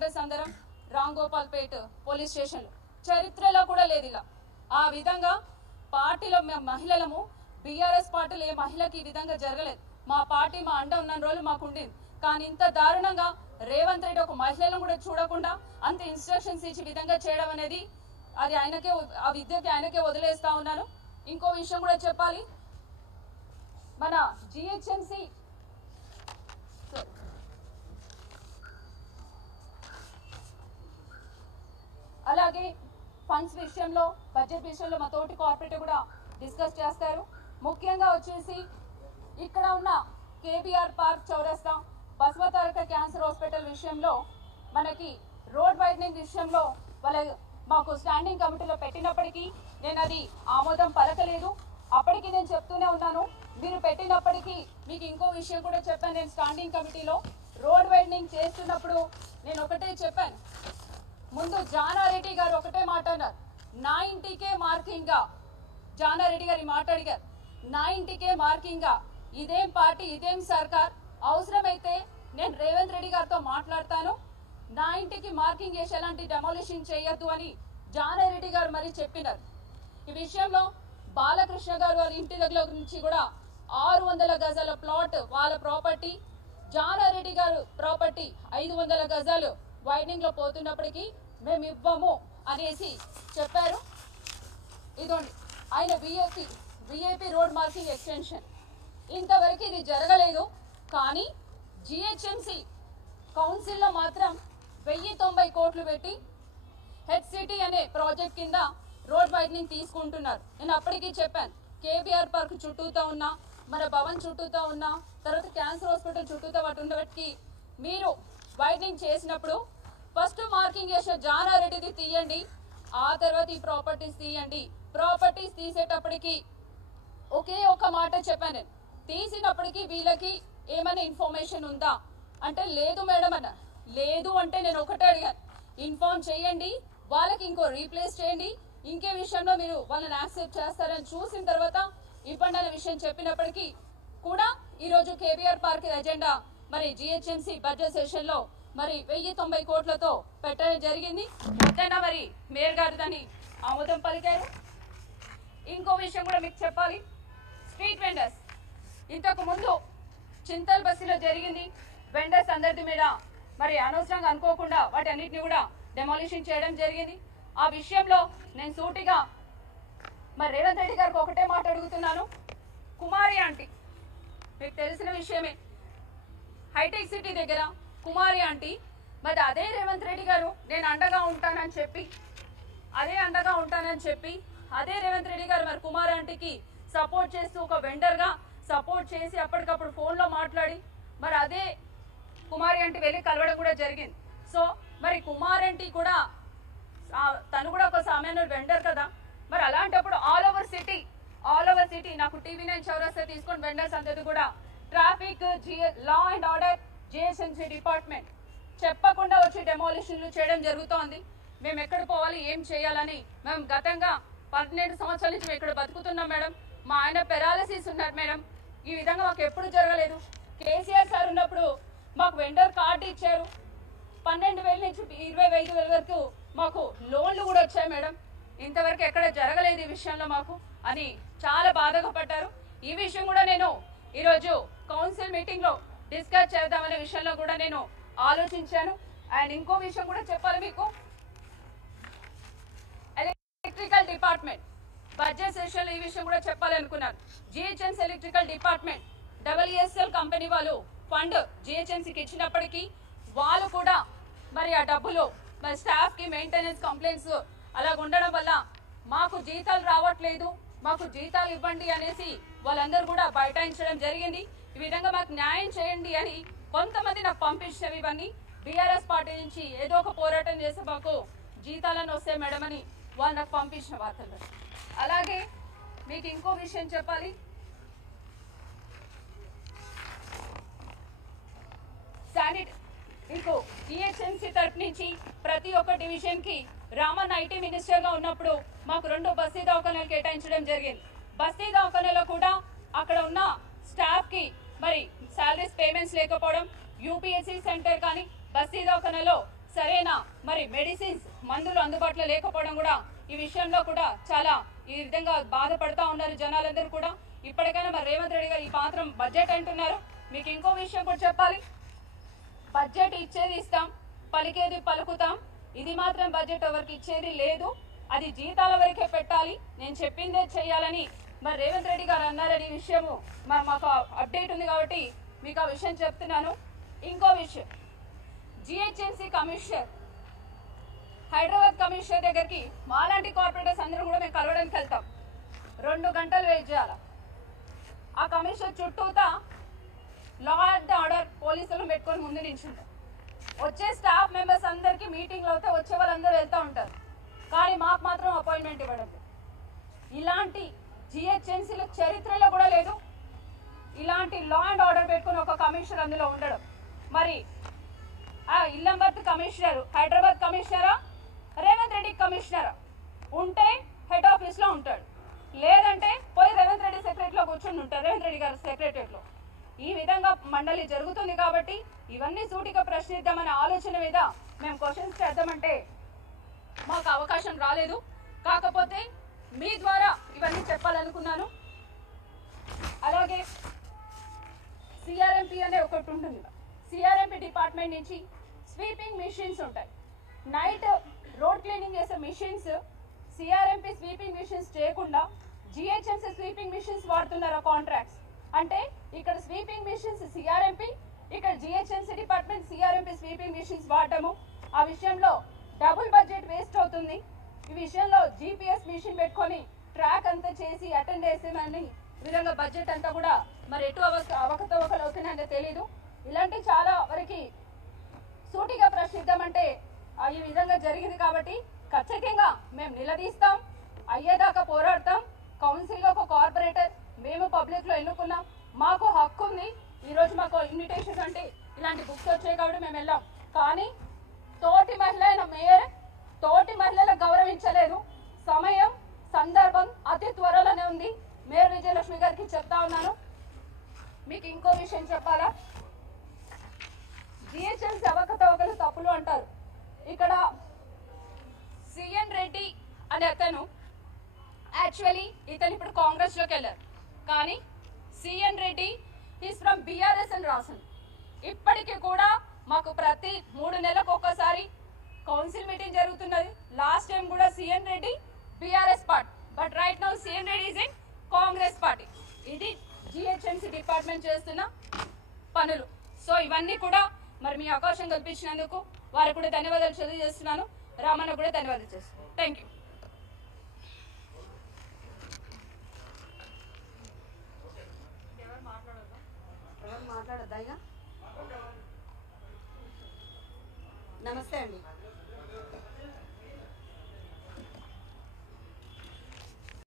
Corporators అందరం రామ్ గోపాల్ పేట్ police స్టేషన్లో చరిత్రలో కూడా లేదు ఇలా. ఆ విధంగా పార్టీలో మేము మహిళలము, బీఆర్ఎస్ పార్టీలో ఏ మహిళకి ఈ విధంగా జరగలేదు. మా పార్టీ మా అండ ఉన్న రోజులు మాకు ఉండేది. కానీ ఇంత దారుణంగా రేవంత్ రెడ్డి ఒక మహిళలను కూడా చూడకుండా అంత ఇన్స్ట్రక్షన్స్ ఇచ్చి విధంగా చేయడం అనేది అది ఆయనకే, ఆ విద్యకి ఆయనకే వదిలేస్తా ఉన్నాను. ఇంకో విషయం కూడా చెప్పాలి, మన జిహెచ్ఎంసి అలాగే ఫండ్స్ విషయంలో, బడ్జెట్ విషయంలో మా తోటి కార్పొరేటర్ కూడా డిస్కస్ చేస్తారు. ముఖ్యంగా వచ్చేసి ఇక్కడ ఉన్న కేబీఆర్ పార్క్ చౌరస్తా, బసవతారక క్యాన్సర్ హాస్పిటల్ విషయంలో మనకి రోడ్ వైడనింగ్ విషయంలో మాకు స్టాండింగ్ కమిటీలో పెట్టినప్పటికీ నేను అది ఆమోదం పలకలేదు. అప్పటికి నేను చెప్తూనే ఉన్నాను, మీరు పెట్టినప్పటికీ మీకు ఇంకో విషయం కూడా చెప్పాను. నేను స్టాండింగ్ కమిటీలో రోడ్ వైడనింగ్ చేస్తున్నప్పుడు నేను ఒకటే చెప్పాను, ముందు జానారెడ్డి గారు ఒకటే మాట అన్నారు, నా ఇంటికే మార్కింగ్గా. జానారెడ్డి గారి మాట అడిగారు, నా ఇంటికే మార్కింగ్గా. ఇదేం పార్టీ, ఇదేం సర్కార్? అవసరమైతే నేను రేవంత్ రెడ్డి గారితో మాట్లాడతాను, నా ఇంటికి మార్కింగ్ చేసి ఎలాంటి డెమోలిషన్ చేయొద్దు అని జానారెడ్డి గారు మరి చెప్పినారు. ఈ విషయంలో బాలకృష్ణ గారు వాళ్ళ ఇంటి దగ్గర నుంచి కూడా 600 గజాల ప్లాట్ వాళ్ళ ప్రాపర్టీ, జానారెడ్డి గారు ప్రాపర్టీ 500 గజాలు వైడనింగ్ లో పోతున్నప్పటికీ మేము ఇవ్వము అనేసి చెప్పారు. ఇదండి ఆయన విఐపి రోడ్ మార్కింగ్ ఎక్స్టెన్షన్. ఇంతవరకు ఇది జరగలేదు. కానీ జిహెచ్ఎంసి కౌన్సిల్లో మాత్రం 1090 కోట్లు పెట్టి హెచ్సిటీ అనే ప్రాజెక్ట్ కింద రోడ్ వైడనింగ్ తీసుకుంటున్నారు. నేను అప్పటికీ చెప్పాను, కేబీఆర్ పార్క్ చుట్టూతో ఉన్నా, మన భవన్ చుట్టూతో ఉన్నా, తర్వాత క్యాన్సర్ హాస్పిటల్ చుట్టూతో వాటి ఉండబట్టి మీరు వైడనింగ్ చేసినప్పుడు ఫస్ట్ మార్కింగ్ చేసిన జానారెడ్డిది తీయండి, ఆ తర్వాత ఈ ప్రాపర్టీస్ తీయండి. ప్రాపర్టీస్ తీసేటప్పటికి ఒకే ఒక మాట చెప్పాను నేను, తీసినప్పటికీ వీళ్ళకి ఏమైనా ఇన్ఫర్మేషన్ ఉందా అంటే లేదు మేడం అన్న. లేదు అంటే నేను ఒకటే అడిగాను, ఇన్ఫార్మ్ చేయండి, వాళ్ళకి ఇంకో రీప్లేస్ చేయండి, ఇంకే విషయంలో మీరు వాళ్ళని యాక్సెప్ట్ చేస్తారని చూసిన తర్వాత ఇవ్వండి అనే విషయం చెప్పినప్పటికీ కూడా ఈరోజు కేబీఆర్ పార్క్ ఎజెండా మరి జిహెచ్ఎంసి బడ్జెట్ సెషన్ లో మరి 1090 కోట్లతో పెట్టడం జరిగింది. మొత్తంగా మరి మేయర్ గారు దాన్ని ఆమోదం పలికారు. ఇంకో విషయం కూడా మీకు చెప్పాలి, స్ట్రీట్ వెండర్స్ ఇంతకు ముందు చింతల్ బస్సులో జరిగింది. వెండర్స్ అందరి మీద మరి అనవసరంగా అనుకోకుండా వాటి అన్నిటిని కూడా డెమాలిషన్ చేయడం జరిగింది. ఆ విషయంలో నేను సూటిగా మరి రేవంత్ రెడ్డి గారికి ఒకటే మాట అడుగుతున్నాను, కుమారి ఆంటీ మీకు తెలిసిన విషయమే, హైటెక్ సిటీ దగ్గర కుమారి ఆంటీ మరి అదే రేవంత్ రెడ్డి గారు నేను అండగా ఉంటానని చెప్పి అదే రేవంత్ రెడ్డి గారు మరి కుమారి ఆంటీకి సపోర్ట్ చేస్తూ ఒక వెండర్గా సపోర్ట్ చేసి అప్పటికప్పుడు ఫోన్లో మాట్లాడి మరి అదే కుమారి ఆంటీ వెళ్ళి కలవడం కూడా జరిగింది. సో మరి కుమారి ఆంటీ కూడా తను కూడా ఒక సామాన్య వెండర్ కదా, మరి అలాంటప్పుడు ఆల్ ఓవర్ సిటీ నాకు టీవీ9 చౌరస్తా తీసుకొని వెండర్స్ అందరిది కూడా traffic, law and order, GHMC department చెప్పకుండా వచ్చి డెమాలిషన్లు చేయడం జరుగుతోంది. మేము ఎక్కడ పోవాలి, ఏం చేయాలని మేము గతంగా 12 సంవత్సరాల నుంచి ఇక్కడ బతుకుతున్నాం మేడం. మా ఆయన పెరాలసిస్ ఉన్నారు మేడం. ఈ విధంగా మాకు ఎప్పుడు జరగలేదు. కేసీఆర్ సార్ ఉన్నప్పుడు మాకు వెండర్ కార్డు ఇచ్చారు, 12,000 నుంచి 25,000 వరకు మాకు లోన్లు కూడా వచ్చాయి మేడం. ఇంతవరకు ఎక్కడ జరగలేదు ఈ విషయంలో మాకు అని చాలా బాధగా పడ్డారు. ఈ విషయం కూడా నేను ఈరోజు కౌన్సిల్ మీటింగ్ లో డిస్కస్ చేద్దామనే విషయంలో కూడా నేను ఆలోచించాను. అండ్ ఇంకో విషయం కూడా చెప్పాలి మీకు, ఎలక్ట్రికల్ డిపార్ట్మెంట్ బడ్జెట్ సెషన్ లో ఈ విషయం కూడా చెప్పాలనుకున్నాను. GHMC electrical department WSL company వాళ్ళు ఫండ్ జిహెచ్ఎంసీకి ఇచ్చినప్పటికీ వాళ్ళు కూడా మరి ఆ డబ్బులు మరి స్టాఫ్ కి మెయింటెనెన్స్ కంప్లైంట్స్ అలా ఉండడం వల్ల మాకు జీతాలు రావట్లేదు, మాకు జీతాలు ఇవ్వండి అనేసి వాళ్ళందరూ కూడా బైఠాయించడం జరిగింది. ఈ విధంగా మాకు న్యాయం చేయండి అని కొంతమంది నాకు పంపించినవి ఇవన్నీ బీఆర్ఎస్ పార్టీ నుంచి ఏదో ఒక పోరాటం చేసి మాకు జీతాలను వస్తాయి మేడం అని వాళ్ళు నాకు పంపించిన వార్తలు. అలాగే మీకు ఇంకో విషయం చెప్పాలి, ఇంకో జిహెచ్ఎంసీ తరఫు నుంచి ప్రతి ఒక్క డివిజన్ కి రామన్ ఐటీ మినిస్టర్ గా ఉన్నప్పుడు మాకు 2 బస్తీ దవాఖానాలు కేటాయించడం జరిగింది. బస్తీ దవాఖానాలో కూడా అక్కడ ఉన్న స్టాఫ్ కి మరి సాలరీస్ పేమెంట్స్ లేకపోవడం, యూపీఎస్సీ సెంటర్ కానీ బస్తీ దవాఖానాలో సరైన మరి మెడిసిన్స్ మందులు అందుబాటులో లేకపోవడం కూడా ఈ విషయంలో కూడా చాలా ఈ విధంగా బాధపడతా ఉన్నారు జనాలందరూ కూడా. ఇప్పటికైనా మరి రేవంత్ రెడ్డి గారు ఈ మాత్రం బడ్జెట్ అంటున్నారు. మీకు ఇంకో విషయం కూడా చెప్పాలి, బడ్జెట్ ఇచ్చేది ఇస్తాం, పలికేది పలుకుతాం. ఇది మాత్రం బడ్జెట్ ఎవరికి ఇచ్చేది లేదు, అది జీతాల వరకే పెట్టాలి, నేను చెప్పిందే చేయాలని మరి రేవంత్ రెడ్డి గారు అన్నారని విషయము మాకు అప్డేట్ ఉంది కాబట్టి మీకు ఆ విషయం చెప్తున్నాను. ఇంకో విషయం, జిహెచ్ఎంసీ కమిషనర్ హైదరాబాద్ కమిషనర్ దగ్గరికి మాలాంటి కార్పొరేటర్స్ అందరూ కూడా మేము కలవడానికి వెళ్తాం. 2 గంటలు వెయిట్ చేయాలి. ఆ కమిషనర్ చుట్టూతా లా అండ్ ఆర్డర్ పోలీసులను పెట్టుకొని ముందు నిల్చుంటారు. వచ్చే స్టాఫ్ మెంబర్స్ అందరికీ మీటింగ్లు అవుతే వచ్చే వాళ్ళందరూ వెళ్తూ ఉంటారు, కానీ మాకు మాత్రం అపాయింట్మెంట్ ఇవ్వడం. ఇలాంటి జిహెచ్ఎంసీల చరిత్రలో కూడా లేదు ఇలాంటి లా అండ్ ఆర్డర్ పెట్టుకుని ఒక కమిషనర్ అందులో ఉండడం. మరి ఆ ఇల్లంబర్తి కమిషనర్ హైదరాబాద్ కమిషనరా, రేవంత్ రెడ్డి కమిషనరా? ఉంటే హెడ్ ఆఫీస్లో ఉంటాడు, లేదంటే పోయి రేవంత్ రెడ్డి సెక్రటరీలో కూర్చొని ఉంటారు, రేవంత్ రెడ్డి గారి సెక్రటరీలో. ఈ విధంగా మండలి జరుగుతుంది కాబట్టి ఇవన్నీ సూటిగా ప్రశ్నిద్దామనే ఆలోచన మీద మేము క్వశ్చన్స్ చేద్దామంటే మాకు అవకాశం రాలేదు. కాకపోతే మీ ద్వారా ఇవన్నీ చెప్పాలనుకున్నాను. అలాగే సిఆర్ఎంపీ అనే ఒకటి ఉంటుంది. సిఆర్ఎంపీ డిపార్ట్మెంట్ నుంచి స్వీపింగ్ మిషన్స్ ఉంటాయి. నైట్ రోడ్ క్లీనింగ్ చేసే మిషన్స్ సిఆర్ఎంపీ స్వీపింగ్ మిషన్స్ చేయకుండా జిహెచ్ఎంసీ స్వీపింగ్ మిషన్స్ వాడుతున్నారు కాంట్రాక్ట్స్. అంటే ఇక్కడ స్వీపింగ్ మిషన్స్ సిఆర్ఎంపీ, ఇక్కడ GHMC department CRMP sweeping machines వాడటము, ఆ విషయంలో డబుల్ బడ్జెట్ వేస్ట్ అవుతుంది. ఈ విషయంలో జీపీఎస్ మిషన్ పెట్టుకొని ట్రాక్ అంతా చేసి అటెండ్ చేసేమని విధంగా బడ్జెట్ అంతా కూడా మరి ఎటు అవకతవకలు అవుతున్నాయో తెలీదు. ఇలాంటి చాలా వరకు సూటిగా ప్రశ్నిద్దామంటే ఈ విధంగా జరిగింది కాబట్టి ఖచ్చితంగా మేము నిలదీస్తాం, అయ్యేదాకా పోరాడతాం. కౌన్సిల్గా ఒక కార్పొరేటర్ మేము పబ్లిక్లో ఎన్నుకున్నాం, మాకు హక్కు ఉంది. ఈరోజు మాకు ఇన్విటేషన్ అంటే ఇలాంటి బుక్స్ వచ్చాయి కాబట్టి మేము వెళ్ళాం. కానీ తోటి మహిళ అయిన మేయర్ తోటి మహిళలకు గౌరవించలేదు. సమయం సందర్భం అతి త్వరలోనే ఉంది. మేయర్ విజయలక్ష్మి గారికి చెప్తా ఉన్నాను. మీకు ఇంకో విషయం చెప్పాలా, జిహెచ్ఎంసీ అవకతవకలు తప్పులు అంటారు. ఇక్కడ సిఎన్ రెడ్డి అనే అతను యాక్చువల్లీ ఇతను ఇప్పుడు కాంగ్రెస్ లోకి వెళ్ళారు, కానీ CN Reddy is from BRS అని రాసింది. ఇప్పటికీ కూడా మాకు ప్రతి 3 నెలలకు ఒకసారి కౌన్సిల్ మీటింగ్ జరుగుతున్నది. లాస్ట్ టైం కూడా CN Reddy BRS party, but right now CN Reddy is in Congress party. ఇది జిహెచ్ఎంసీ డిపార్ట్మెంట్ చేస్తున్న పనులు. సో ఇవన్నీ కూడా మరి మీ అవకాశం కల్పించినందుకు వారికి కూడా ధన్యవాదాలు తెలియజేస్తున్నాను. రామన్న కూడా ధన్యవాదాలు చేస్తున్నాను. Thank you. మాట్లాడద్దా? నమస్తే అండి.